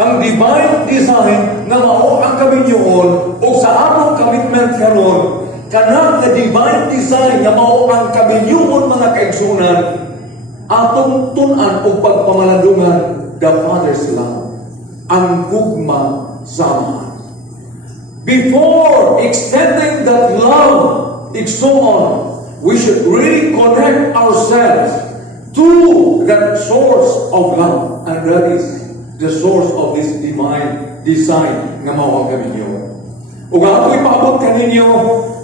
ang divine design nga mao ang kaminyoon o sa among commitment karon kanang nga divine design nga mao ang kaminyoon mga kaigsunan atong tun-an o pagpamalandungan the Father's love, ang gugma sama. Before extending that love, igsoon, we should really connect ourselves to that source of love, and that is the source of this divine design nga mao ang kaminyo. Ug ako'y paabot kaninyo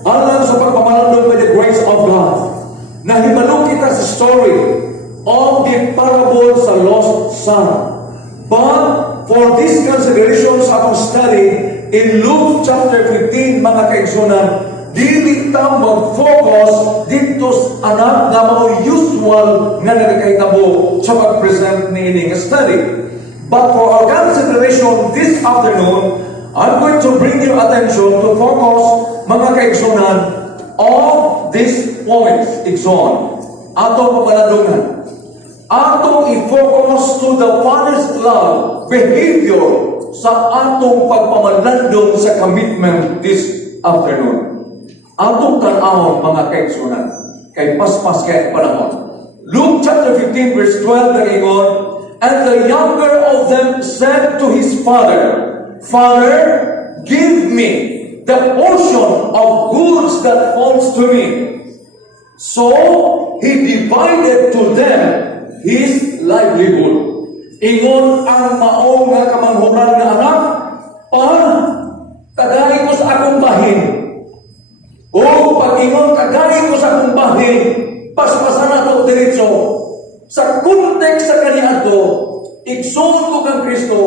alang sa pagpamalandong by the grace of God. Nahibalo kita sa story of the parable sa lost son. But for this consideration sa akong study in Luke chapter 15, mga kaigsunan, dili ta mag-focus dito sa anak nga mao usual nga nagakahitabo sa pag-present ni nga study. But for our consideration this afternoon, I'm going to bring your attention to focus, mga kaigsunan, of these points, igsoon, atong papalandungan. Atong i-focus to the Father's love, behavior, sa atong pagpamalandong sa commitment this afternoon. Atong tanawon, mga kaigsunan, kay paspas kay panahon. Luke chapter 15 verse 12 nagingon, and the younger of them said to his father, Father, give me the portion of goods that falls to me. So he divided to them his livelihood. Ingon ang mao nga kamanghuran nga anak, kagay ko sa akong bahin. O pag-ingon, kagay ko sa akong bahin, paspasan na ito diretso. Sa context sa kaniadto, igsoon ko kang Kristo,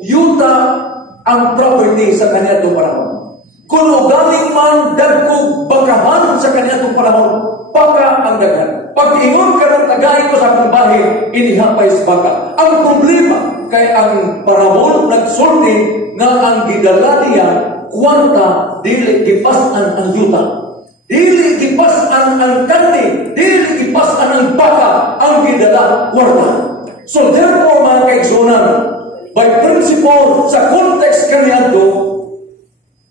yuta ang property sa kaniadto panahon. Kung galing man dagkog bakahan sa kaniadto panahon, baka ang dagan. Pag-ingon ka ng tagay ko sa akong bahin, inihapay sa baka. Ang problema kay ang parabol nagsulti nga ang gidala niya kwarta dili gipasan ang yuta. Dili gipasan ang kandi, dili gipasan ang baka ang gidala kwarta. So therefore, mga kaigsunan, by principle, sa context kaniadto,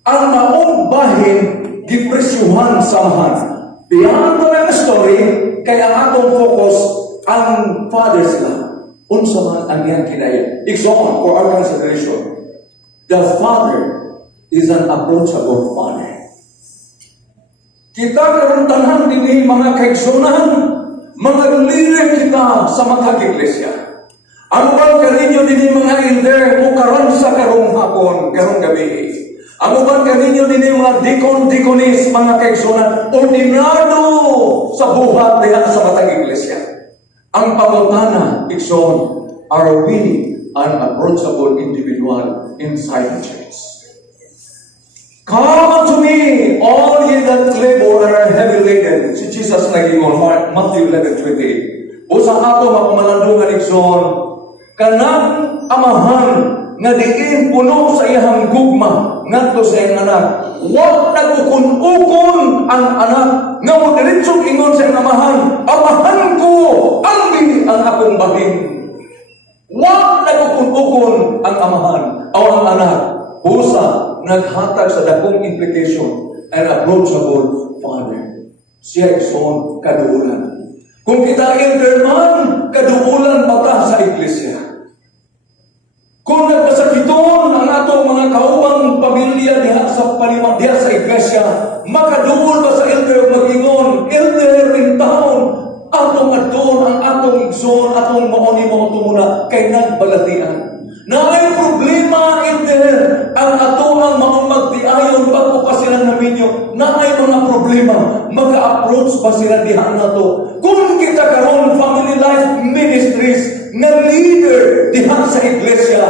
ang maong bahin gipresyuhan samahan. Beyond the story, kaya ang atong focus ang Father's love. Unsa man ang iyang kinaya. Igsoon, for our consideration, the Father is an approachable Father. Kita karon tanan dinhi mga kaigsunan, mga leader kita sa mga iglesia. Ang uban kaninyo dinhi mga elder o karon sa karong hapon, karong gabi. Ang uban kaninyo dinhi mga deacon-deaconess, mga kaigsunan, ordinado sa buhat diha sa matag iglesia. Ang pangutana, igsoon, are we an approachable individual inside the church? Come unto me, all ye that labor and are heavy laden. Si Jesus nag-ingon, Matthew 11:28. O sa ato mapamalandungan igsoon, kanang amahan nga diin puno sa iyang gugma ngadto sa iyang anak. Wa nagukun-ukon ang anak nga mo diretsong ingon sa iyang amahan, amahan ko ang ang akong bahin. Wa nagukun-ukon ang amahan o ang anak. Busa naghatag sa dakong implication an approachable Father. Siya igsoon kaduulan. Kung kita elder man, kaduulan bata sa iglesia. Kung nagpasakiton ang atong mga kaubang pamilya diha sa palimang diha sa iglesia, makaduol ba sa elder mag-ingon, elder in town, atong adton ang atong igsoon, atong mauni mo tumuna kay nagbalatian. Naay problema elder, ang ato ang maong magtiayon bago pa sila naminyo, naay mga problema, mag-approach pa sila diha nato. Kung kita karon family life ministries na leader diha sa iglesia,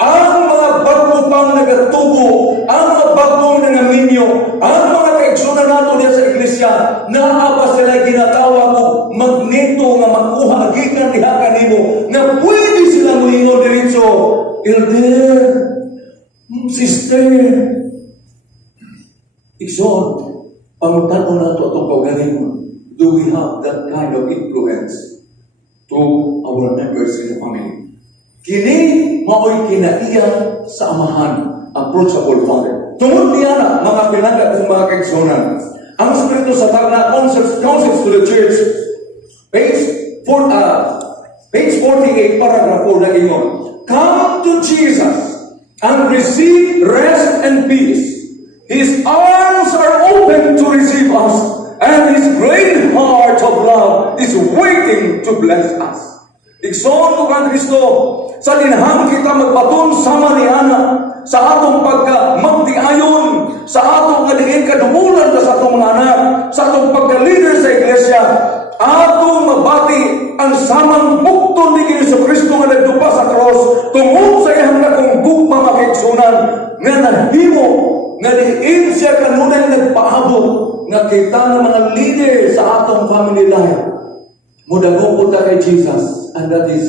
ang mga bago pang nagatubo, ang mga bagong nangaminyo, ang mga kaigsunan nato diha sa iglesia, naaba sila ginatawag mo magneto nga makuha gikan diha kanimo, na pwede sila moingon diretso, elder, sister, igsoon, pangutanon nato atong kaugalingon. Do we have that kind of influence to our members in the family? Kini mao'y kinaiya sa amahan, approachable Father. Tungod niya na, mga pinagkat ng mga kaigsunan, ang Espiritu sa Tagna, Counsels to the Church, page 48, paragraph 4 na ingon, come to Jesus and receive rest and peace. His arms are open to receive us, and His great heart of love is waiting to bless us. Igsoon ko kang Kristo, sa linhang kita magbaton sama ni Ana, sa atong magtiayon, sa atong ngaliin kadumulan ka sa atong mga anak, sa atong pagka-leader sa iglesia, atong mabati ang samang bukton ni Kristo nga nagdupa sa cross, tungod sa iyang nakong gugma makaigsunan, nga nahimo, nga diin siya kanunay nagpaabot, nga kita ng mga leader sa atong family life. Mudagong po ta kay Jesus, and that is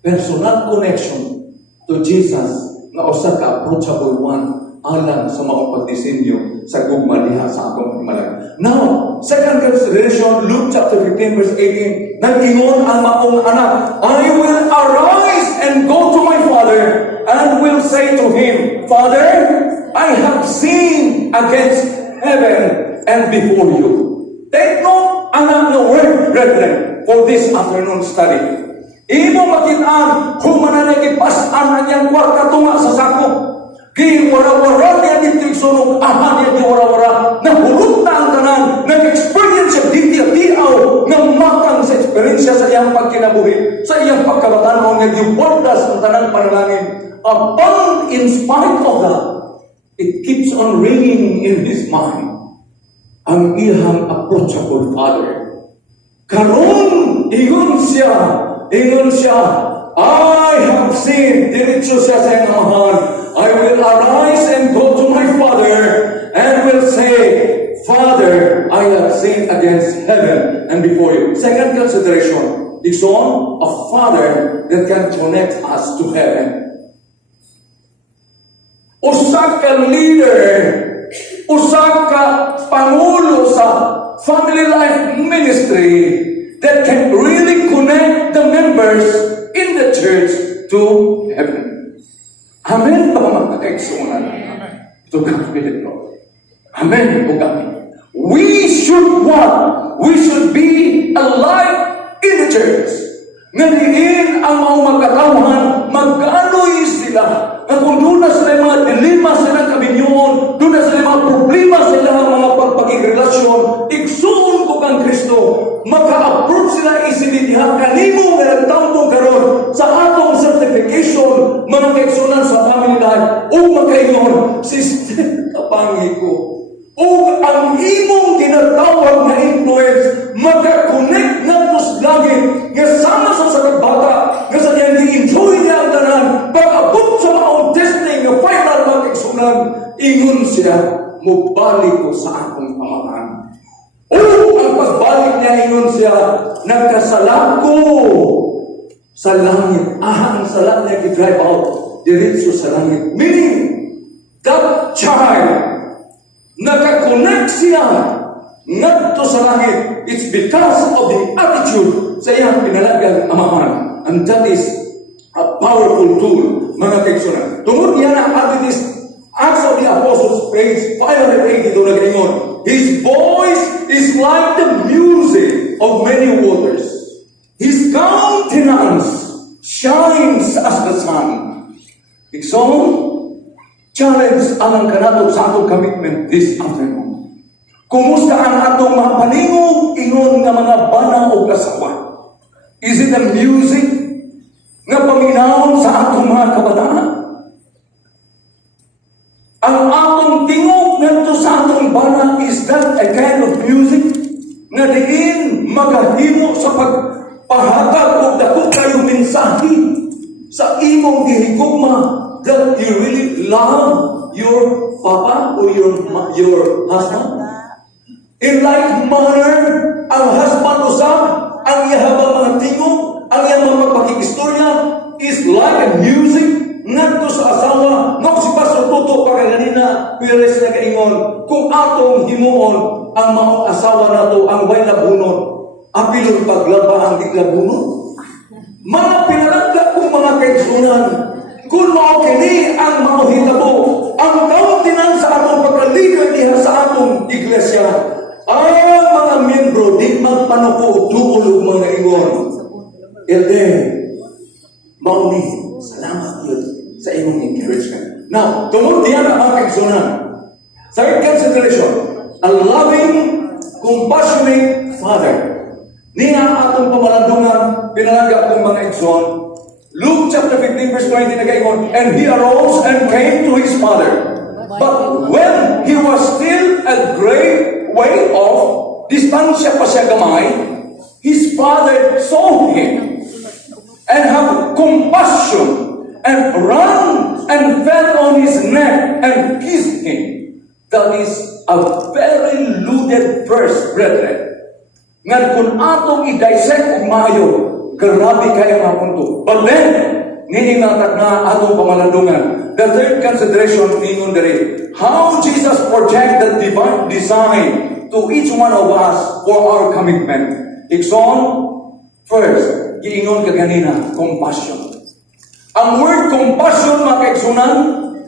personal connection to Jesus nga usa ka approachable one alang sa mga pagdisenyo sa gugma diha sa atong himalay. Now, second consideration, Luke chapter 15 verse 18, nag-ingon ang maong anak, I will arise and go to my father and will say to him, Father, I have sinned against heaven and before you. Take note, anak na word, brethren, for this afternoon study. Imo makitaan, humanan ay ipasan na niyang kwarta tunga sa sako. Giwara-wara niya dito sunog, aha niya giwara-wara. Nahulog na ang tanan, nag-experience siya diti-tiaw, ng makang sa experience sa iyang pagkinabuhi, sa iyang pagkabataan, nga gibordas ang tanang panalangin. Upon, in spite of that, it keeps on ringing in his mind. Ang iyang approachable Father. Karon, ingon siya, I have sinned, diretso siya sa iyang amahan. I will arise and go to my Father and will say, Father, I have sinned against heaven and before you. Second consideration, is on a Father that can connect us to heaven. Usa ka leader, usa ka pangulo sa family life ministry that can really connect the members in the church to heaven. Amen ba mga kaigsunan? Ito kapilit ko. Amen po kami. We should what? We should be alive in the church. Ngaliin ang mga magkatauhan, mag-anoy sila. At kung doon na sila mga dilema sila kabinyon, doon na sila mga problema sila mga pagpagigrelasyon, igsuon ko kang Kristo, maka-approach sila isinitihan kanimo nga nagtampong karon sa atong certification, mga kaigsunan sa family life, o makaingon, sister, kapangi ko. O ang imong ginatawag na influence, maka-connect na to sa langit, nga sama sa bata, nga sa niyang di-enjoy niya ang tanan, pag-abot sa mga testing, nga final mga kaigsunan, ingon siya, mubalik ko sa akong pamahan. O ang pagbalik niya, ingon siya, nagkasalat ko sa langit. Ang salat niya i-drive out, diretso sa langit. Meaning, that child, nakakonect siya ngadto sa langit. It's because of the attitude sa iyang pinalagang amahan. And that is a powerful tool, mga kaigsunan. Tungod niya na Adventist Acts of the Apostles, page 580, doon nag-ingon, His voice is like the music of many waters. His countenance shines as the sun. Ikson, challenge ang kanato sa atong commitment this afternoon. Kumusta ang atong mga paningog ingon nga mga bana o kasawa? Is it the music nga paminahon sa atong mga kabataan? Ang atong tingog ngadto sa atong bana, is that a kind of music nga diin magahimo sa pagpahatag og dako kayo mensahe sa imong gihigugma that you really love your papa or your husband? In like manner, ang husband usab, ang ihabang mga tingog, ang iyang mga pagpakikistorya is like a music ngadto sa asawa. No, si Pastor Toto pa kanina, pilis na kaingon, kung atong himuon ang mga asawa nato ang way labunon, apilong paglaba ang di labunon. Mga pinalagda kong mga kaigsunan, kung mao kini ang mauhitabo, ang kauntinan sa atong pagkaligan diha sa atong iglesia, ang mga miyembro di magpanuko duol og mga ingon. Elde, mauni, salamat yun sa imong encouragement. Now, tungod diyan ang mga kaigsunan. Third consideration, a loving, compassionate Father. Niya atong pamalandungan, pinalagak kong mga igsoon. Luke chapter 15 verse 20 nagaingon, and he arose and came to his father. But when he was still a great way off, distansya pa siya gamay, his father saw him and have compassion and ran and fell on his neck and kissed him. That is a very loaded verse, brethren. Nga kung atong i-dissect og maayo, grabe kayo nga punto. But then, niningatak na atong pamalandungan. The third consideration ningon diri, how Jesus project the divine design to each one of us for our commitment. Ikson, first, giingon ka ganina, compassion. Ang word compassion, mga kaigsunan,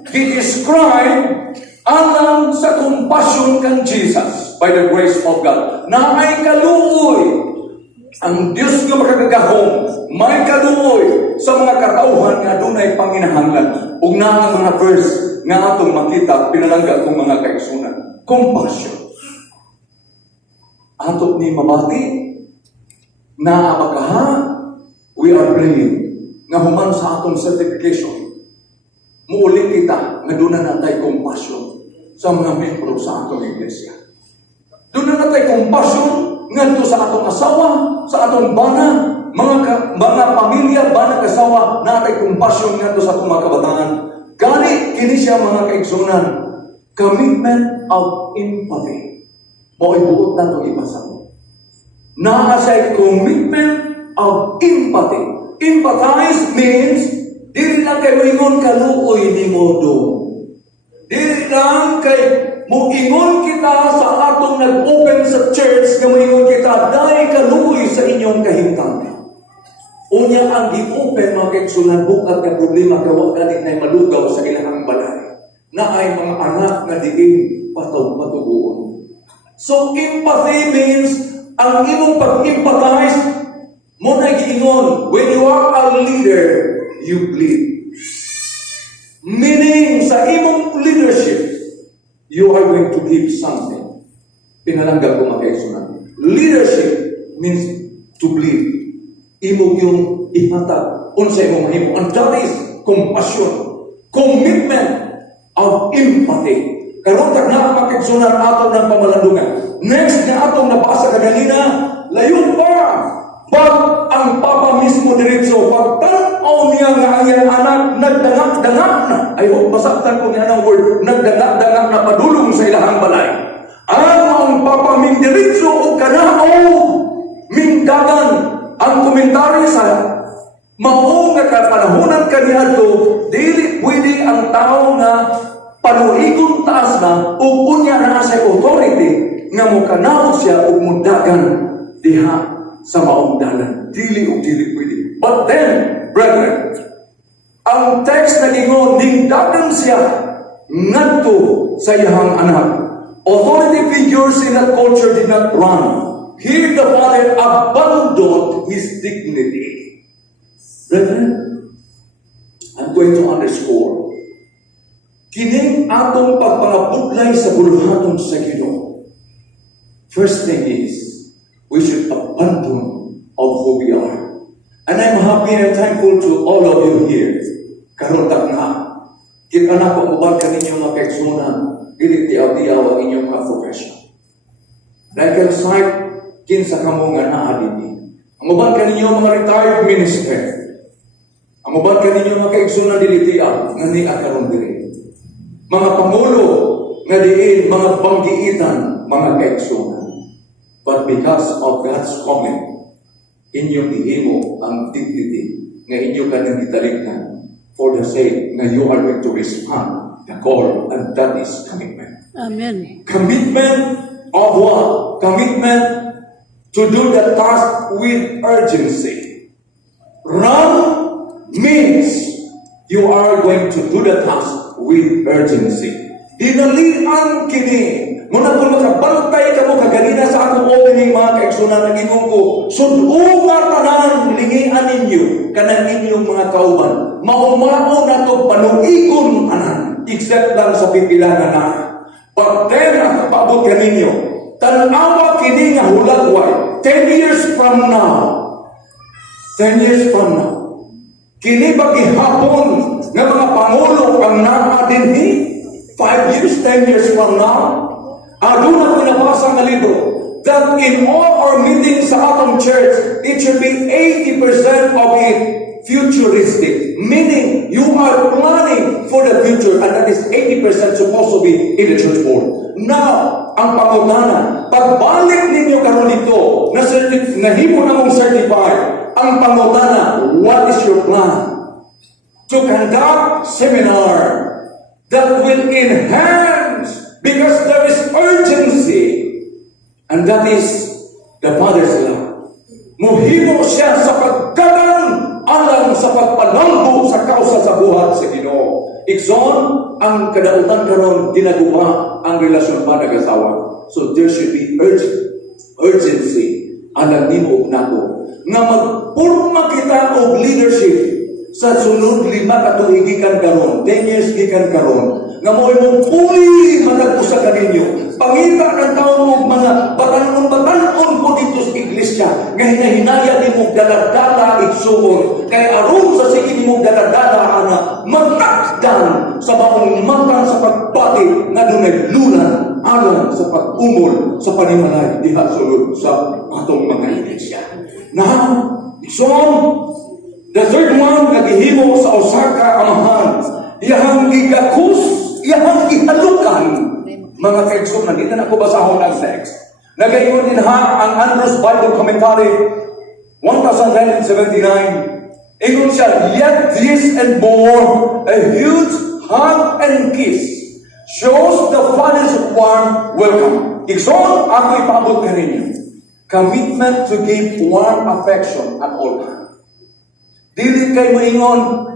gi-describe alang sa compassion kan Jesus by the grace of God. Na ay kaluoy ang Diyos nga makagagahom, may kaluoy sa mga katauhan nga dunay panginahanglan. Ug na ang mga verse nga atong makita pinalangga kong mga kaigsunan. Compassion. Ato ni mabati na makaha, we are praying nga human sa atong certification. Muulit kita nga doon na natay compassion sa mga membro sa atong iglesia. Doon na natay compassion ngadto sa atong asawa, sa atong bana, mga pamilya, bana kasawa, natay compassion ngadto sa atong mga kabataan. Gani kini siya mga kaigsunan, commitment of empathy. Mo ibuot nato ibasa mo. Naa siya commitment of empathy. Empathize means dili lang kay moingon kaluoy ni modo. Dili lang kay moingon kita sa atong nag-open sa church nga moingon kita dai kaluoy sa inyong kahimtang. Unya ang gi-open mga kaigsunan bukat nga problema kawa gani nay malugaw sa ilahang balay. Na ay mga anak nga diin patuguon. So empathy means ang imong pag-empathize mo na giingon, when you are a leader, you bleed. Meaning, sa imong leadership, you are going to give something. Pinalangga ko mga kaigsunan. Leadership means to bleed. Imong yung ihatag, unsa imong mahimo. And that is compassion, commitment of empathy. Karon tag na mga kaigsunan atong ng pamalandungan. Next na atong nabasa kanina, layon pa. Pag ang papa mismo diretso, pagtanaw niya nga ang iyang anak, nagdangak-dangak na. Ay, basaktan ko niya ng word, nagdangak-dangak na padulong sa ilahang balay. Ang papa ming diretso o kanao, ming dagan, ang komentary sa mao nga kapanahonan kaniya to, dili pwede ang tao nga panuigon taas na, o unya na sa authority, nga mo kanao siya o mundagan diha sa maungdanan. Dili o dili pwede. But then, brethren, ang text na gingon, ningdagan siya ngadto sa iyang anak. Authority figures in that culture did not run. Here the father abandoned his dignity. Brethren, I'm going to underscore. Kining atong pagpangabudlay sa buluhaton sa Ginoo. First thing is, we should abandon of who we are. And I'm happy and thankful to all of you here. Karotak na. Kita na kung ubad ka ninyo mga kaigsunan, dili tiyaw-tiyaw ang inyong mga profession. Dahil kang site, kinsa ka mo nga naadini. Ang ubad ka ninyo mga retired minister. Ang ubad ka ninyo mga kaigsunan, dili tiyaw, nga ni akaroon diri. Mga pangulo, nga diin, mga banggiitan, mga kaigsunan. But because of God's comment, inyong ihimo ang dignity nga inyo kanang gitalignan for the sake nga you are going to respond the call, and that is commitment. Amen. Commitment of what? Commitment to do the task with urgency. Run means you are going to do the task with urgency. Dinalian kini. Muna kung makabantay ka mo kaganina sa akong opening mga kaigsunan ng imong ko, sudong nga tanan lingian ninyo kanang inyong mga kauban. Maumao na to panuikon anan, except lang sa pipilangan na. But then, ang paabot ka ninyo, tanawa kini nga hulagway, 10 years from now, 10 years from now, kini bagihapon nga mga pangulo ang naa dinhi, 5 years, 10 years from now, aduna pinabasa nga libro that in all our meetings sa atong church, it should be 80% of it futuristic. Meaning, you are planning for the future and that is 80% supposed to be in the church board. Now, ang pangutana, pagbalik ninyo karon dito, nahimo na mong certified, ang pangutana, what is your plan? To conduct seminar that will enhance because there is urgency, and that is the Father's love. Muhimo siya sa pagdagan alang sa pagpanambo sa kausa sa buhat sa Ginoo. Igsoon, ang kadautan karon ginagawa ang relasyon pa nag-asawa. So there should be urgency alang nimo ug nako nga magpurma kita og leadership sa sunod 5 ka tuig gikan karon, 10 years gikan karon, nga mo imong puli matag-usa ka ninyo. Pangita ng taon mo mga batanon po dito sa iglesia nga hinahinaya ni mo daladala igsuon. Kay aron sa sige mo daladala ana magtakdan sa baong matang sa pagpati nga dunay lunan alang sa pag-umol sa panimalay diha sulod sa atong mga iglesia. Now, igsoon, the third one nagihimo sa Osaka amahan, iyang gigakus, iyang gihalukan. Mga kaigsunan, hindi na ako basahon ang text. Nagayon din ha ang Andrews Bible Commentary 1979. Ingon siya, yet this and more, a huge hug and kiss shows the Father's warm welcome. Igsoon, ako ipaabot ka rin. Commitment to give warm affection at all times. Dili kay moingon,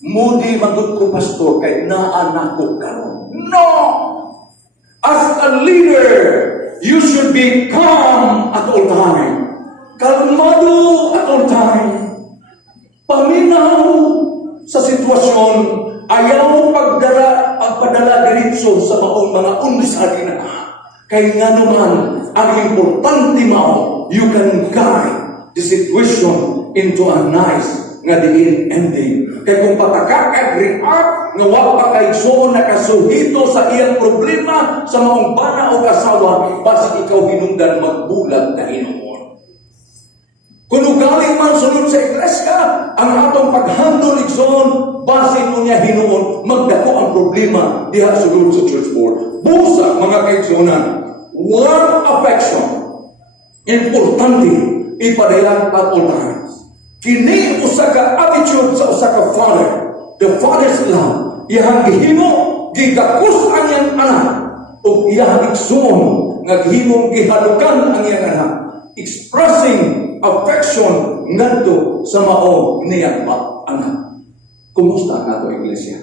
mudi magud ko pastor kay naa ko karon. No! As a leader, you should be calm at all time. Kalmado at all time. Paminaw sa sitwasyon, ayaw pagpadala diretso sa maong mga undisari na. Kay nga naman, ang importante mao, you can guide the situation into a nice nga diin ending. Kaya kung patakak at react nga wa pa kay so nakasuhito sa iyang problema sa maong bana o asawa, basi ikaw hinungdan magbulag na hinuon. Kung ugaling man sunod sa iglesia, ang atong paghandol igsoon, basi mo niya hinuon, magdako ang problema diha sunod sa church board. Busa mga kaigsunan, warm affection, importante, ipadayan at all times. Kini usa ka attitude sa usa ka father, the father's love, iyang gihimo gigakus ang iyang anak ug iyang igsoon nga gihimong gihalukan ang iyang anak, expressing affection ngadto sa mao niyang anak. Kumusta ka to iglesia?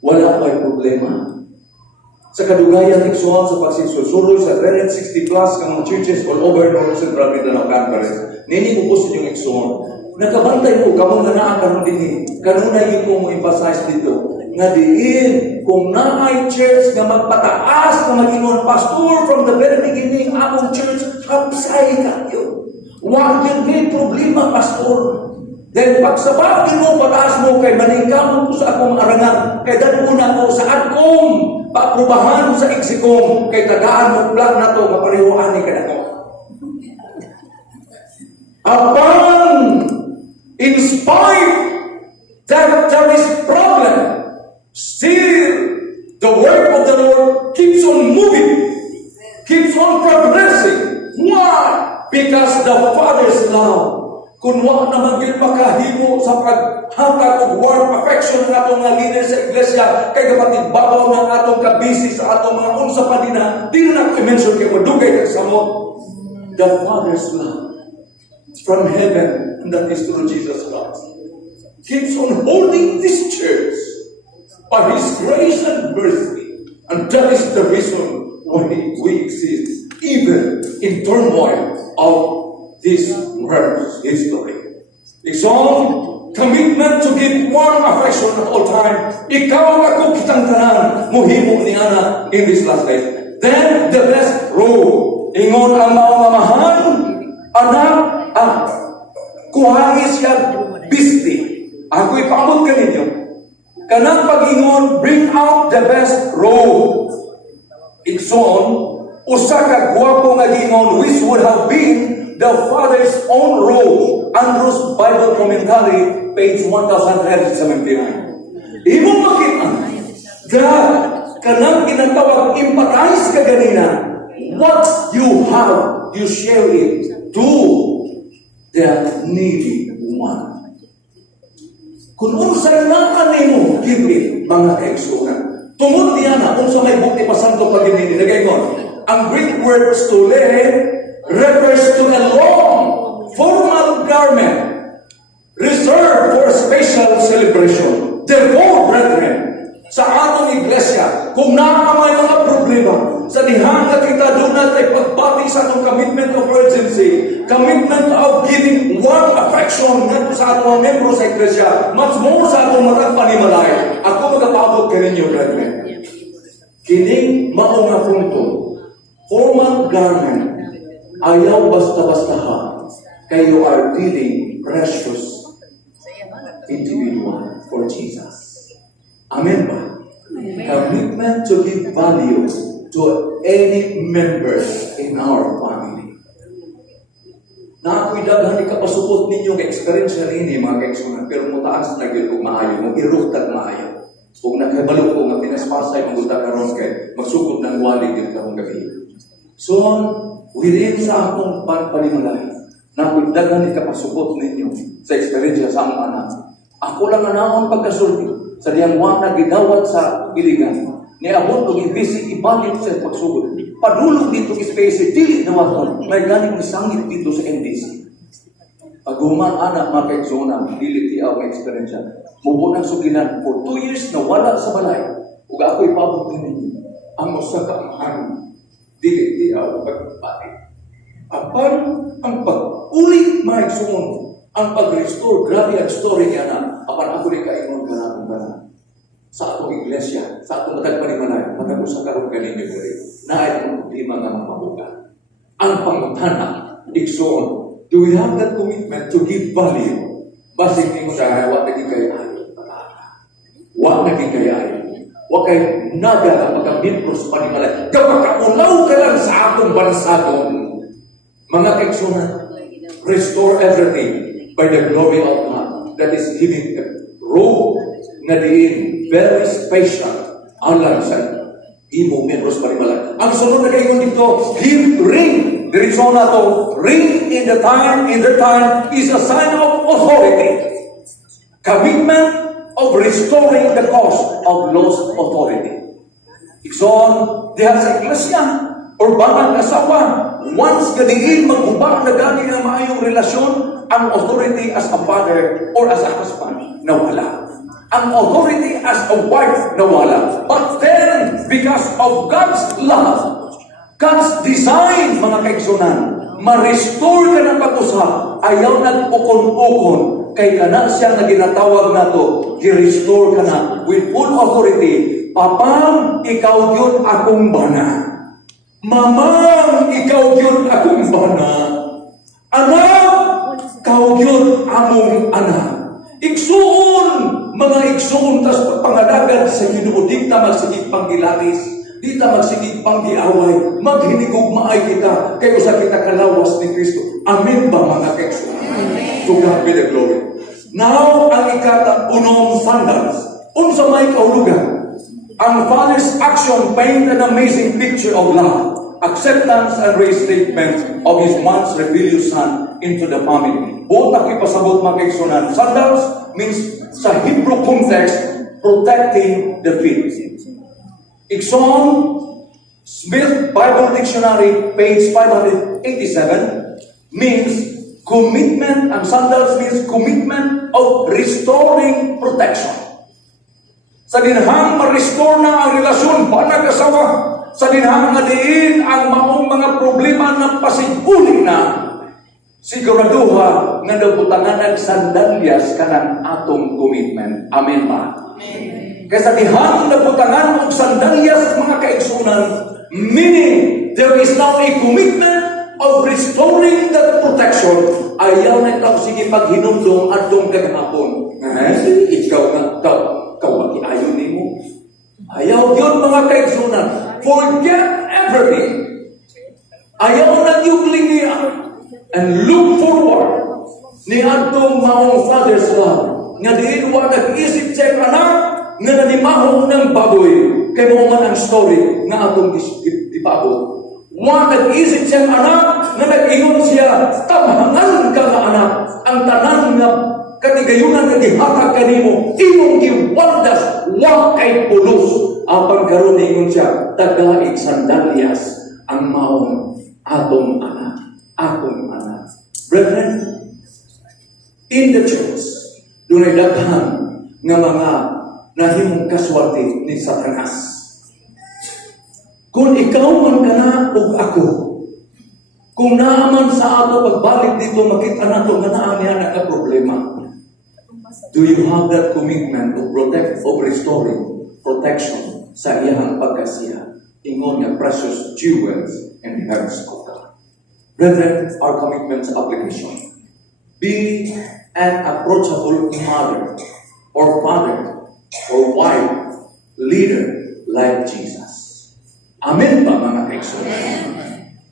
Wala ba'y problema? Sa kadugayan igsoon sa pagsisulsuloy sa 360 plus ka mga churches all over North Central Mindanao Conference, nini ko sa inyong igsoon. Nakabantay ko, kamo na naakaroon din kanunay yun kong emphasize dito. Nga diin, kung naay church nga magpataas na mag-ingon, pastor, from the very beginning, among church, hapsay kayo. Huwag yun may problema, pastor. Then, pagsabagin mo, pataas mo, kay maningkamon ko sa akong arangan, kay daduna ko sa akong paaprubahan sa iksikong, kay tagaan mo plan na to, maparihuan ni ka na ko. Upon in spite that there is problem, still the work of the Lord keeps on moving, keeps on progressing. Why? Because the Father's love. Kung wala naman din makahimo sa paghatag og warm affection ng atong mga leader sa iglesia, kay kapatid babaw ng atong kabisi sa atong mga unsa pa din na, di na ako i-mention kay madugay kag samot. The Father's love from heaven, and that is through Jesus Christ. keeps on holding this church by His grace and mercy. And that is the reason why we exist, even in turmoil of this world's history. It's all commitment to give warm affection at all time. Ikaw ako kitang tanan, muhimo ni Ana in this last day. Then the best rule. Ingon ang maunamahan, anak, kuhangis siya, bisti. Ako ipaabot ka ninyo. Kanang pag-ingon, bring out the best role. Ikson, usa ka gwapo nga gingon, which would have been the Father's own role. Andrew's Bible Commentary, page 1379. Imo makita, God, kanang ginatawag, empathize ka ganina. What you have, you share it to the needy one. Kung unsay na kanimo, give it, mga kaigsunan. Tungod niya na, kung sa may bukti pa santo pag-ibig, nilagay ko, ang Greek word stole refers to a long, formal garment reserved for a special celebration. Therefore, brethren, sa atong iglesia, kung nakamay mga problema, sa dihang na kita doon natin pagbati sa atong commitment of urgency, commitment of giving warm affection nga sa atong mga membro sa iglesia, much more sa atong matang panimalay. Ako magapabot ka ninyo, brethren. Kining mao nga punto, formal garment, ayaw basta-basta ha, kayo are dealing precious individual for Jesus. Amen ba? Commitment to give value to any members in our family. Na ako'y daghan ikapasupot ninyong experience rin mga kaigsunan, pero mutaas na gyud kung maayo, mong irutag maayo. Kung nakabalo ko nga pinaspasay, magunta karon kay magsugod ng walig yung karong gabi. So, within sa akong panimalay, na ako'y daghan ikapasupot ninyo sa experience sa among anak. Ako lang anahon pagkasulti sa diyang na gidawat sa iligan. Niabot ko ibisig ibalik sa pagsugod. Padulong dito space dili na waton. May ganing isangit dito sa NDC. Pag-uman anak mga kaigsunan, dili tiyaw ang experience. Mubunang suginan for 2 years na wala sa balay. Ug ako'y pabutin ninyo. Ang usa ka amahan, dili tiyaw pagpati. Apan ang pag-ulit mga kaigsunan, ang pag-restore, grabe ang story niya na apan ako rin kaingon ka na sa atong iglesia, sa atong matagpanimanay, matag-usa karon ganinyo diri. Na ay problema nga mapabuga. Ang pangutana, igsoon, do we have that commitment to give value? Basig ni mo sa wa naging kayahay. Wa naging kayahay. Wa kay nada ang pagkabitro sa panimalay. Kapag-ulaw ka lang sa atong bansagon, mga kaigsunan, restore everything by the glory of God that is giving the robe na diin very special alam sa imo membros panimalay. Ang sunod na kayo dito, give ring. Diretso na to, ring in the time is a sign of authority. Commitment of restoring the cause of lost authority. Ikson, diha sa iglesia, or bangang asawa, once gadiin maghubak na gani ng maayong relasyon, ang authority as a father or as a husband, nawala. Ang authority as a wife, nawala. But then, because of God's love, God's design, mga kaigsunan, ma-restore ka ng pag-usap, ayaw nag-ukon-ukon, kay kana siya na ginatawag na to, gi-restore ka na with full authority. Papang, ikaw yun akong bana. Mamang, ikaw yun akong bana. Anak, ikaw yun among anak. Igsuon, mga igsuon, tas pangadagan sa Ginoo, di ta magsigig panggilaris, di ta magsigig panggiaway, maghinigugmaay kita, kayo sa kita kalawas ni Kristo. Amen ba mga kaigsuon? To God be the glory. Now, ang ikata-unong sandals, unsa may kahulugan. Ang Father's action paint an amazing picture of love, acceptance and reinstatement of His once rebellious Son into the family. Buot ako'y pasabot mga kaigsunan. Sandals means, sa Hebrew context, protecting the feet. Ikson, Smith Bible Dictionary, page 587, means Commitment, ang sandals means commitment of restoring protection. Sa dinhang ma-restore na ang relasyon panag-asawa, sa dinhang madiin ang maong mga problema na pasiguli na, siguraduha nga nabutangan ng sandalyas kanang atong commitment. Amen ba? Amen. Kaya sa dihang nabutangan ng sandalyas mga kaigsunan, meaning there is now a commitment of restoring that protection. Ayaw na ikaw sige paghinumdong at dong kagahapon. Ikaw na, ikaw ayaw ni mo. Ayaw yun mga kaigsunan. Forget everything. Ayaw na yugling niya. And look forward ni atong maong Father's love. Nga diin wa nag-isip sa anak nga nanimahong ng baboy. Kaya mo man ang story nga atong dipabot. Wa nag-isip siyang anak na nag-ingon siya, tamhangan ka nga anak, ang tanan nga katigayunan na gihatag kanimo, imong giwaldas, wa kay pulos. Apang karon ingon siya, tagaig sandalyas ang maong atong anak, akong anak. Brethren, in the church, dunay daghan nga mga nahimong kaswerte ni Satanas. Kung ikaw man kana o ako, kung naaman sa ato pagbalik dito, makita nato nga naamihan na problema. Do you have that commitment to protect, of restoring protection sa iyang pagkasiya? Ingon nga precious jewels in the hands of God. Brethren, our commitment sa application. Be an approachable mother or father or wife, leader like Jesus. Amen ba mga kaigsunan?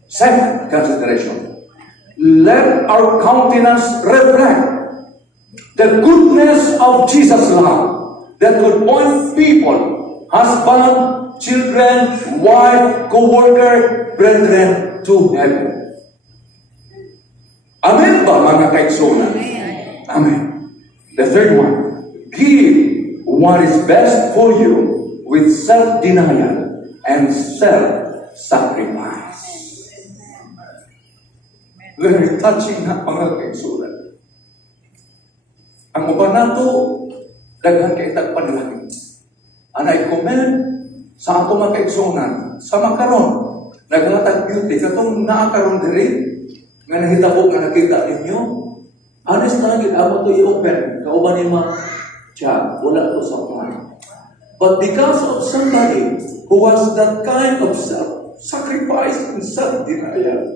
Second consideration, let our countenance reflect the goodness of Jesus' love that could point people, husband, children, wife, co-worker, brethren, to heaven. Amen ba mga kaigsunan? Amen. The third one, give what is best for you with self-denial and self-sacrifice. Very touching na mga kaigsunan. Ang uban nato, daghan kay tagpanalangin. Anay comment sa ato mga kaigsunan, sa makaron, naghatag beauty, katong naakaroon diri, nga nahitabo nga nakita ninyo, honest na lang, ako to i-open, kauban ni ma, tiyan, wala to sa plan. But because of somebody who has that kind of self-sacrifice and self-denial,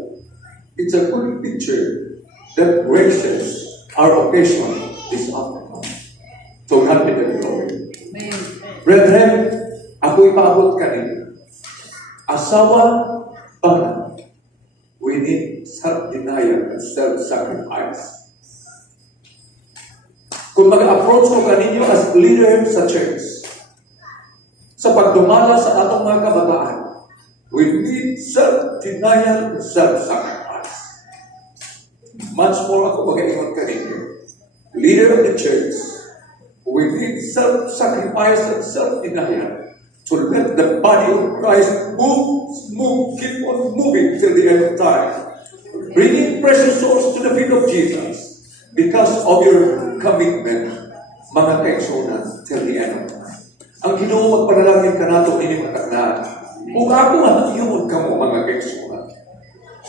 it's a good picture that graces our occasion this afternoon. So God be the glory. Brethren, ako ipaabot kanina. Asawa, bana, we need self-denial and self-sacrifice. Kung mag-approach ko kaninyo as leader sa church, sa pagdumala sa atong mga kabataan, we need self-denial and self-sacrifice. Much more ako mag-ingon kanino. Leader of the church, we need self-sacrifice and self-denial to let the body of Christ keep on moving till the end of time. Bringing precious souls to the feet of Jesus because of your commitment, mga kaigsunan, till the end of time. Ang Ginoo magpanalangin ka nato ini matakna. Kung ako nga yung ka mo mga kaigsunan.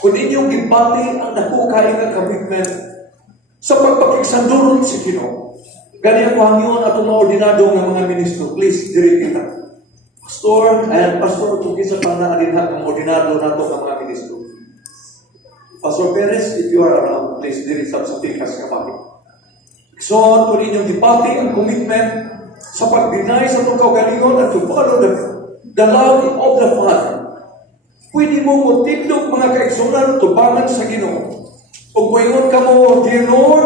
Kung inyong gibati ang nakukay nga commitment sa pagpakigsanduron si Ginoo. Ganyan ko hangyon atong mga ordinado nga mga ministro. Please, diri kita. Pastor, kung isa pa na alinha ang ordinado nato nga mga ministro. Pastor Perez, if you are around, please, diri sa pikas ka pa. So, kung inyong gibati ang commitment sa pag-deny sa itong kaugalingon at to follow the love of the Father. Pwede mo mutindog mga kaigsunan tubangan sa Ginoo. Kung mayon ka mo, dear Lord,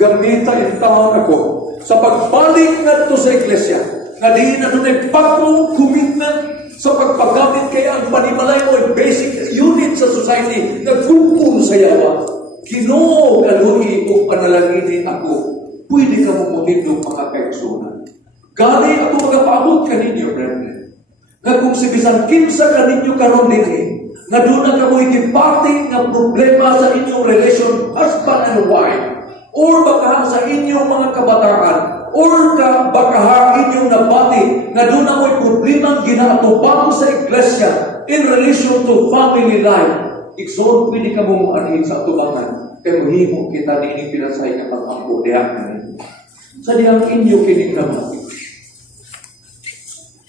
gamita yung taon ako sa pagbalik na ito sa iglesia. Nga diin na ito nagpagpong commitment sa pagpagamit kaya ang panimalay mo basic unit sa society na kumpul sa yawa. Ginoo kaluni o panalanginin ako. Pwede ka mo mutindog mga kaigsunan. Gali ako magapaabot ka ninyo, brethren. Na kung si bisan kinsa ka ninyo karon din nga doon na kamoy gibati nga problema sa inyong relation husband and wife, or baka sa inyong mga kabataan, or baka inyong nabati nga doon na mo'y problema ginatubang sa iglesia in relation to family life. Ikson, pwede ka mong anin sa tubangan, pero himo kita ni pinasay nga pag-ampo diyan. Sa diyang inyo kinikramati.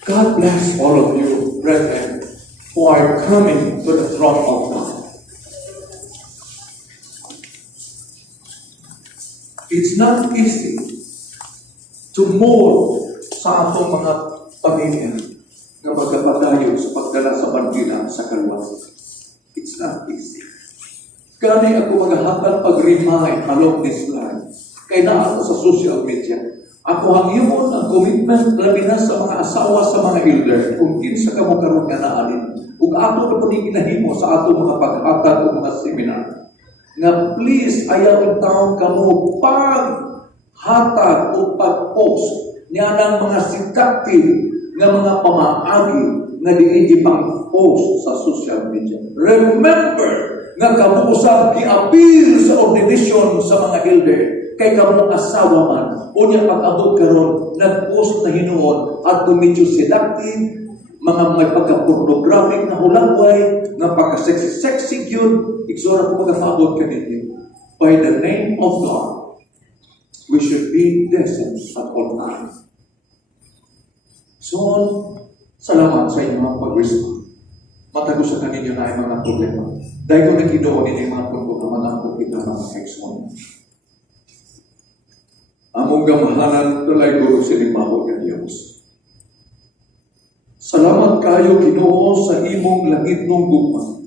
God bless all of you, brethren, who are coming to the throne of God. It's not easy to mold sa atong mga pamilya na magkapadayo sa pagdala sa bandila sa kalwa. It's not easy. Kani ako maghahatag pag-remind along this line. Kaya na ako sa social media. Ako hangyumon ang commitment labi na sa mga asawa sa mga elder kung kinsa ka mo karon nga naalin. Ug ato na po ginahimo sa ato mga paghatag o mga seminar. Nga please ayaw in taon ka mo paghatag o pag-post niya ng mga seductive nga mga pamaagi nga diin ipang-post sa social media. Remember nga kabuusap gi-appeal sa ordination sa mga elder kay kamong asawa man o niya pag-abot karon nag-post na hinuon at medyo seductive, mga may pagka-pornographic na hulagway, nga pagka-sexy yun, iksura ko magkafabot ka ninyo. By the name of God, we should be decent at all times. So, salamat sa inyong pag-respond. Matago sa kaninyo na ay mga problema. Dahil ko nakidoon ninyo yung mga problema na po kita ng ex-mon. Among gamahanan tulay guru sinimaho ng Diyos. Salamat kayo Ginoo sa imong langit ng gugma.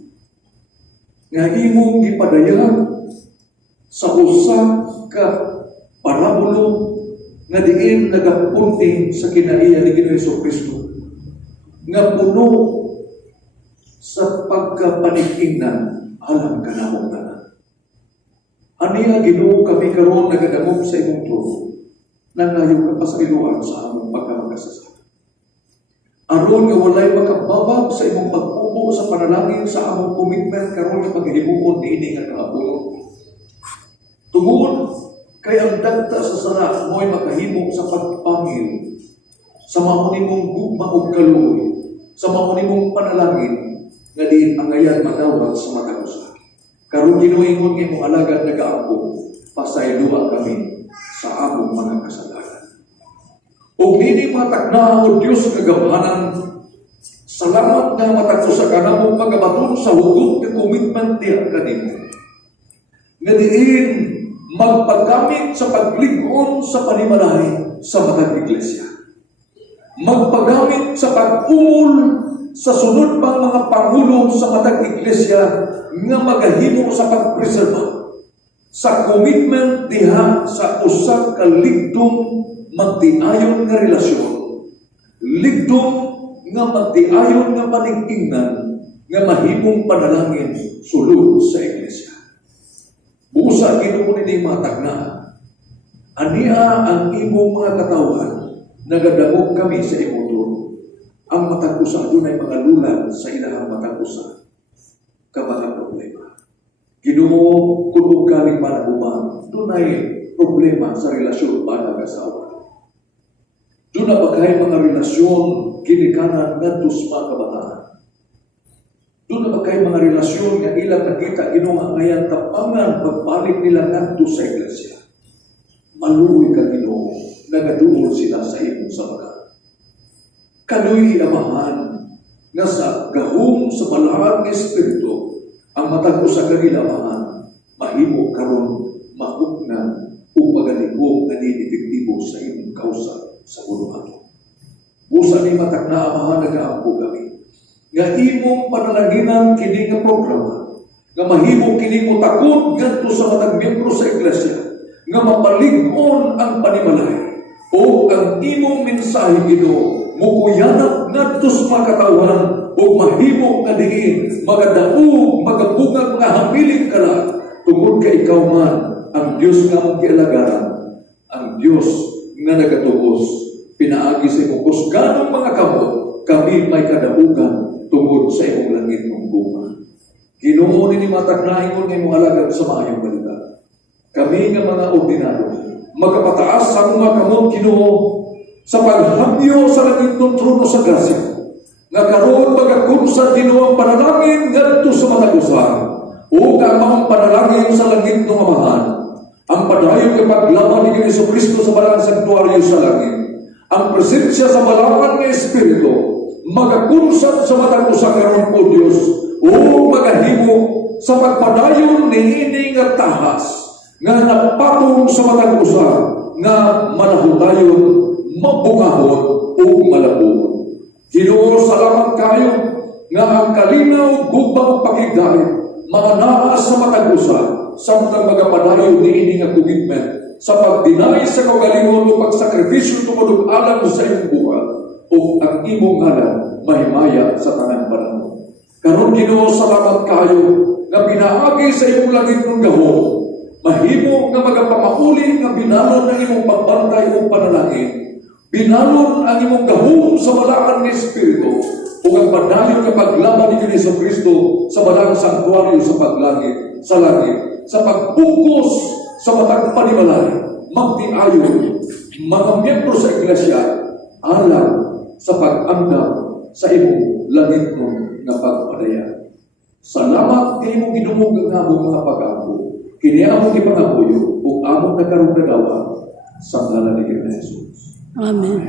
Nga imong gipadayan sa usa ka parabulo nga diin nagapunting sa kinaiya ni Ginoong Jesucristo. Nga puno sa pagkapanikingnan alam ka na mong tanan. Aniya Ginoo kami karon nagadamog sa imong trono. Nangayo ka pa sa iluan sa among pagkamakasasala. Aron nga walay makababag sa imong pagpubo sa panalangin sa among commitment karon nga paghimuon niini nga kaabulo. Tungod kay ang dagta sa sala mo'y makahimo sa pagpangil sa maunimong gugma ug kaluoy, sa maunimong panalangin nga diin angayan madawat sa matag usa. Karon ginuingon nga imong alagad nagaampo, pasayloa kami sa among mga kasalanan. Ug nini matakna o Dios nga gamhanan, salamat nga matagpo sa kanamong pagabaton sa hugot nga commitment diha kanimo. Nga diin magpagamit sa pagligon sa panimalay sa matag iglesia. Magpagamit sa pag-umol sa sunod pang mga pangulo sa matag iglesia nga magahimo sa pagpreserba sa commitment diha sa usa ka ligdong magtiayon nga relasyon, ligdong nga magtiayon nga paningtingnan nga mahimong panalangin sulod sa iglesia. Busa Ginoo ni matagna. Ania ang imong mga katawan nagadamog kami sa imong trono. Ang matag usa dunay mga lulan sa ilahang matag usa ka mga problema. Ginoo kuno kami managuman dunay problema sa relasyon panag-asawa. Doon na bagay mga relasyon ginikanan ngadto sa mga kabataan. Doon na bagay mga relasyon nga ilang nakita Ginoo ngayon tapangan pagbalik nila ngadto sa iglesia. Maluoy ka Ginoo, nagaduol sila sa imong sabana. Kanoy iamahan nga sa gahom sa balaang espiritu ang matag usa ka ilamahan mahimo karon mahugnan ug magalingog nga epektibo sa imong kausa sa bunuhaton. Busa ni matag na amahan nagaampo kami nga imong panalanginan kini nga programa nga mahimo kini mo takod ngadto sa matag miyembro sa iglesia nga mapalig-on ang panimalay o ang imong mensahe Ginoo mukuyanap ngadto sa mga katawan o mahimo nga diin magadaog magabungag nga hamiling kala tungod kay ikaw man ang Dios nga mong gialagaran, ang Dios nga nagatubos pinaagi sa imong kusganong mga kamot kami may kadaugan tungod sa imong langit ng bunga. Ginoo ni matagnahin ko ng mga alagad sa maayong balita. Kami nga mga ordinaryo, magkapataas sa mga kamot Ginoo sa paghabyo sa langit ng trono sa grasya. Nga karoon magakun sa Ginoo ang panalangin ngadto sa matagusan o nga ang panalangin sa langit ng amahan. Ang padayon nga paglaban ni Jesucristo sa balang sanktuaryo sa langit. Ang presensya sa balawan ng Espiritu magakunsat sa matagusan karon po Dios o magahimo sa pagpadayon ni ini nga tahas nga napatong sa matagusan nga manahutayon mabungahon o malabon. Ginoo, salamat kayo nga ang kalinaw gubang pakigay maanaas sa matagusan samtang magapadayon ni ini nga commitment sa pagdinay sa kaugalingon o pagsakripisyo tungod alam sa iyong buhay o ang imong ngalan mahimaya sa tanang panahon. Karon Ginoo, salamat kayo nga pinaagi sa imong langit ng gahom mahimo nga magapamauli nga binalon ang imong pagbantay o panalangin. Binalon ang imong gahom sa balaan ng Espiritu o ang padayon nga paglaban ni Jesucristo sa balang sanktuaryo sa paglangit, sa langit, sa pagpugos sa matag panimalay, magtiayon, mga miyembro sa iglesia, alam sa pag-andam sa imong langit mong nga pagpadaya. Salamat kay imong ginumog ang among mga pag-ampo. Kini among ipangabuyo ug among nagkaroon kagawa sa ngalan ni Jesus. Amen.